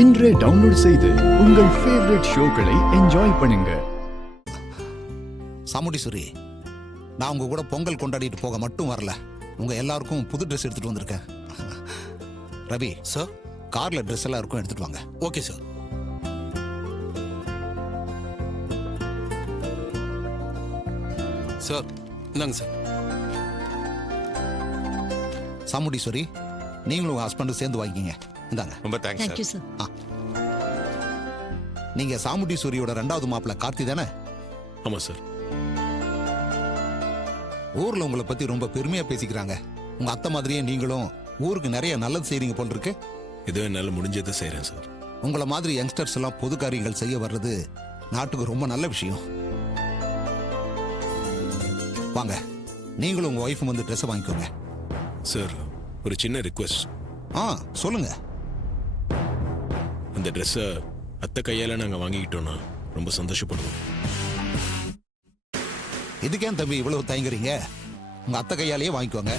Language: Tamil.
இன்றே டவுன்லோட் செய்து உங்கள் ஃபேவரட் ஷோக்களை என்ஜாய் பண்ணுங்க. சாமுண்டீஸ்வரி, நான் உங்க கூட பொங்கல் கொண்டாடிட்டு போக மட்டும் வரல, உங்க எல்லாருக்கும் புது ட்ரெஸ் எடுத்துட்டு வந்திருக்கேன். ரவி சார், கார்ல ட்ரெஸ் எல்லாம் இருக்கும், எடுத்துட்டு வாங்க. Okay sir. சார் இந்தாங்க சார். சாமுண்டீஸ்வரி, நீங்களும் உங்க ஹஸ்பண்டும் சேர்ந்து வாங்கிக்கிங்க. இந்தாங்க. ரொம்ப தேங்க்ஸ் தேங்க்யூ சார். சார். நீங்க சாமுண்டீஸ்வரியோட 2வது மாப்பிள்ள கார்த்தி தானே? ஆமா சார். ஊர்ல உங்களை பத்தி ரொம்ப பெருமையா பேசிக்கிறாங்க. உங்க அத்தை மாதிரியே நீங்களும் ஊருக்கு நிறைய நல்லது செய்றீங்க போல் இருக்கு. ஏதோ என்னால் முடிஞ்சதை செய்கிறேன் சார். உங்களை மாதிரி யங்ஸ்டர்ஸ் எல்லாம் பொது காரியங்கள் செய்ய வர்றது நாட்டுக்கு ரொம்ப நல்ல விஷயம். வாங்க, நீங்களும் உங்க ஒய்ஃபும் வந்து ட்ரெஸ் வாங்கிக்கோங்க. சார், ஒரு சின்ன ரிக்வெஸ்ட். சொல்லுங்க. அந்த ட்ரெஸ்ஸை அத்தை கையால் நாங்கள் வாங்கிக்கிட்டோன்னா ரொம்ப சந்தோஷப்படுவோம். இதுக்கேன் தம்பி இவ்வளவு தயங்குறீங்க? உங்க அத்தை கையாலேயே வாங்கிக்கோங்க.